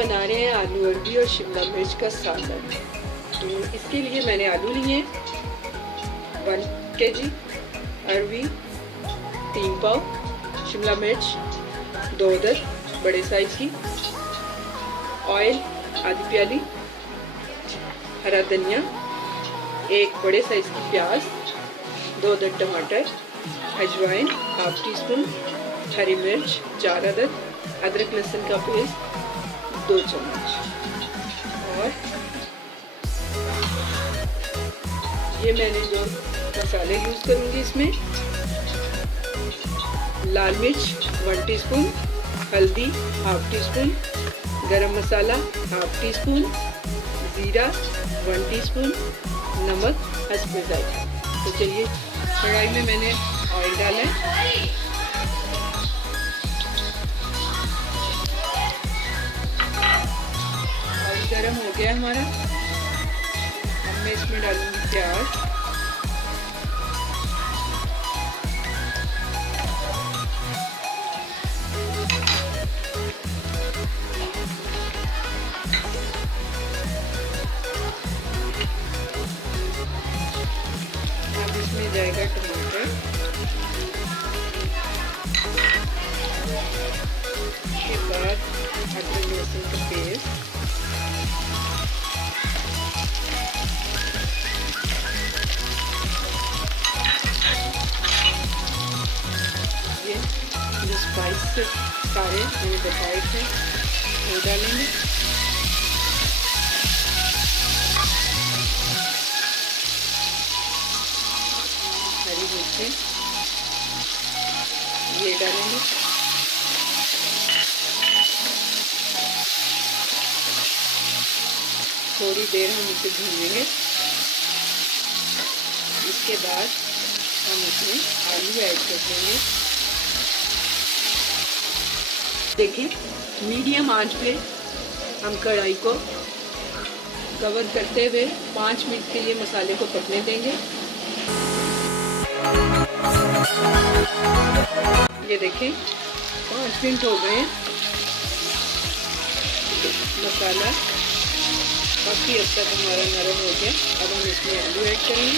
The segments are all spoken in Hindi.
बना रहे हैं आलू अरबी और शिमला मिर्च का सालन। तो इसके लिए मैंने आलू लिए 1 kg, अरबी 3 पाव, शिमला मिर्च 2 अदद बड़े साइज की, ऑयल आधी प्याली, हरा धनिया 1 बड़े साइज की प्याज, 2 अदद टमाटर, अजवाइन हाफ टी स्पून, हरी मिर्च 4 अदद, अदरक लहसुन का पेस्ट 2 चम्मच। और ये मैंने जो मसाले यूज़ करूँगी इसमें लाल मिर्च 1 टीस्पून, हल्दी हाफ टी स्पून, गरम मसाला हाफ टी स्पून, ज़ीरा 1 टीस्पून, नमक हस्बे जायका। तो चलिए कढ़ाई में मैंने ऑयल डाला है। ऑयल गरम हो गया हमारा। अब मैं इसमें डालूंगी प्याज, अब इसमें जाएगा टमाटर, उसके बाद अदरक लहसुन का पेस्ट, ये जो स्पाइस सारे मैंने बताए थे वो डालेंगे। हरी मिर्चें ये डालेंगे, थोड़ी देर हम इसे भूनेंगे। इसके बाद हम इसमें आलू ऐड कर देंगे। देखिए मीडियम आंच पे हम कढ़ाई को कवर करते हुए 5 मिनट के लिए मसाले को पकने देंगे। ये देखें 5 मिनट हो गए, मसाला काफ़ी हद तक हमारा नरम हो गया। अब हम इसमें आलू ऐड करेंगे,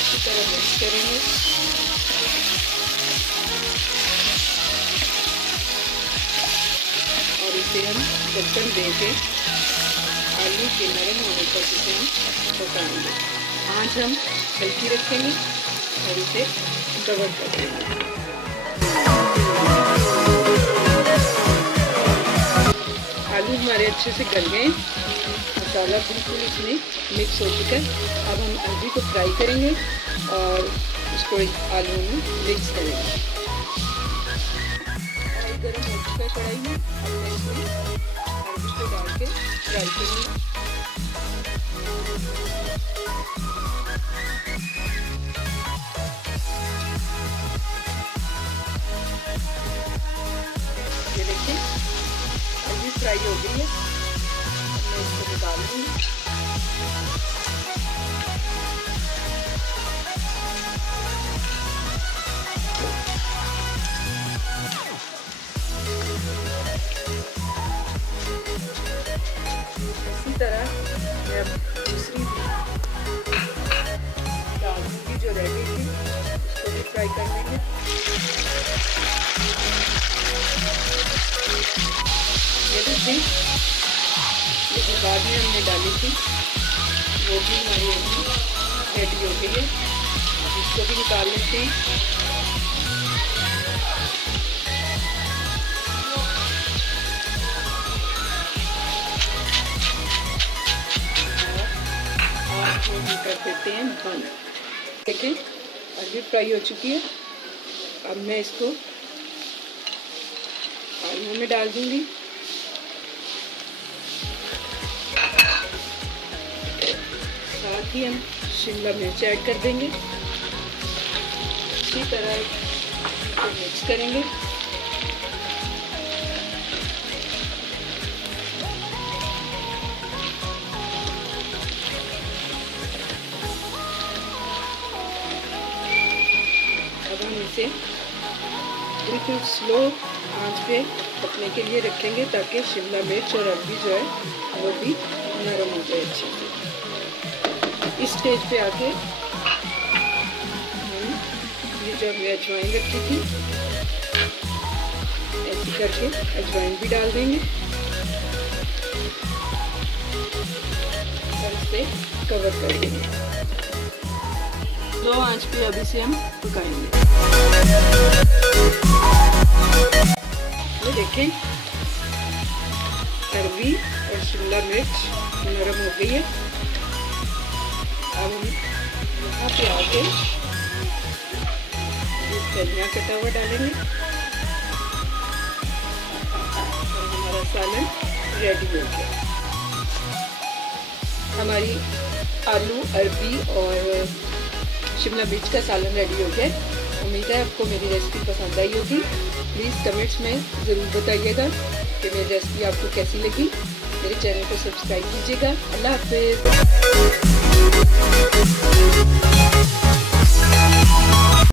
इसी तरह मिक्स करेंगे। और इसे हम ढक्कन देके आलू के नरम होने तक इसे हम पकाएंगे। आँच हम हल्की रखेंगे और इसे कवर कर देंगे। आलू हमारे अच्छे से गल गए, मसाला बिल्कुल इसमें मिक्स हो चुका है। अब हम अरबी को फ्राई करेंगे और इसको आलू में मिक्स करेंगे। ऑयल गर्म हो चुका है कढ़ाई में, अब मैं इसमें अरबी को डाल के फ्राई करूँगी। ये देखिए अरबी फ्राई हो गई है, मैं इसको निकाल दूँगी। इसी तरह मैं अब दूसरी दाल की जो रेडी थी उसको भी फ्राई कर लेंगे। ये देखिए ये जो बाद में हमने डाली थी वो भी हमारी रेडी हो गई है। इसको भी निकाल लेते हैं। और कर देते हैं बंद। देखें अरबी फ्राई हो चुकी है। अब मैं इसको आलू में डाल दूंगी। साथ ही हम शिमला मिर्च ऐड कर देंगे। इसी तरह मिक्स करेंगे। अब हम इसे बिल्कुल स्लो आंच पे पकने के लिए रखेंगे ताकि शिमला मिर्च और अरबी जो है वो भी नरम हो जाए अच्छे से। इस स्टेज पे आके हम ये जो हमने अजवाइन रखी थी ऐसे करके अजवाइन भी डाल देंगे और इसे कवर कर देंगे। लो आंच पे अभी से हम पकाएंगे। ये देखें अरबी और शिमला मिर्च नरम हो गई है। अब हम यहाँ पे आके धनिया कटा हुआ डालेंगे और हमारा सालन रेडी हो गया। हमारी आलू अरबी और शिमला मिर्च का सालन रेडी हो गया। उम्मीद है आपको मेरी रेसिपी पसंद आई होगी। प्लीज़ कमेंट्स में ज़रूर बताइएगा कि मेरी रेसिपी आपको कैसी लगी। मेरे चैनल को सब्सक्राइब कीजिएगा। अल्लाह हाफिज़।